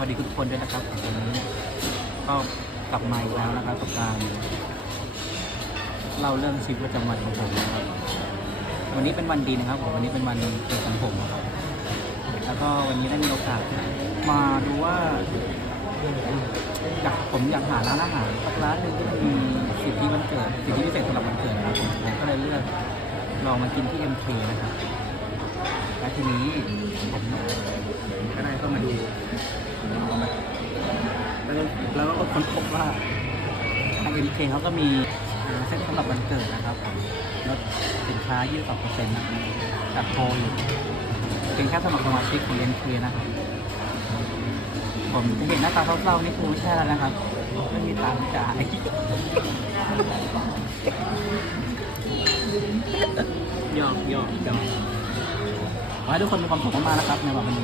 วัสดีทุกคนด้วยนะครับวันนี้ก็กลับมาอีกแล้วนะครับกับการเล่าเรื่องชีวิตประจำวันของผมนะครับ วันนี้เป็นวันดีนะครับผมวันนี้เป็นวันเกิดของผมนะครับแล้วก็วันนี้ได้มีโอกาสมาดูว่าอยากผมอยากหาร้านอาหารสักร้านหนึ่งที่มันมีสิทธิวันเกิดสิทธิพิเศษสำหรับวันเกิดนะครับผมผมก็เลยเลือกลองมากินที่ MK นะครับและทีนี้ผมก็ได้ก็มาดูแล้วก็แล้วก็ ค้นพบว่าทาง MK เขาก็มีเส้นสำหรับวันเกิดนะครับลดสินค้า 22%นะครับจัดโปรอยู่เป็นแค่สมัครสมาชิกของ MK นะครับผมจะเห็นหน้าตาเศร้าๆนี่คือไม่ใช่แล้วนะครับไม่มีตังค์จ่ายยอกยอกยอกขอให้ทุกคนมีความสุขมากๆนะครับในวันนี้